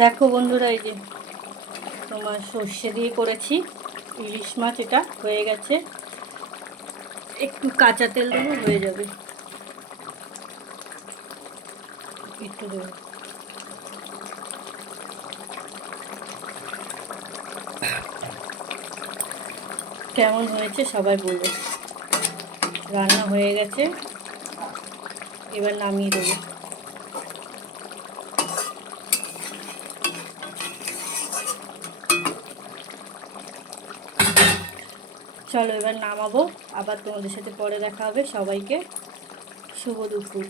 দেখো বন্ধুরা, এই যে তোমার সর্ষে দিয়ে করেছি ইলিশ মাছ, এটা হয়ে গেছে। একটু কাঁচা তেল দেবো, হয়ে যাবে। একটু দেবো। কেমন হয়েছে সবাই বলবে। রান্না হয়ে গেছে, এবার নামিয়ে দেবো। চলো এবার নামাবো, আবার তোমাদের সাথে পরে দেখা হবে। সবাইকে শুভ দুপুর।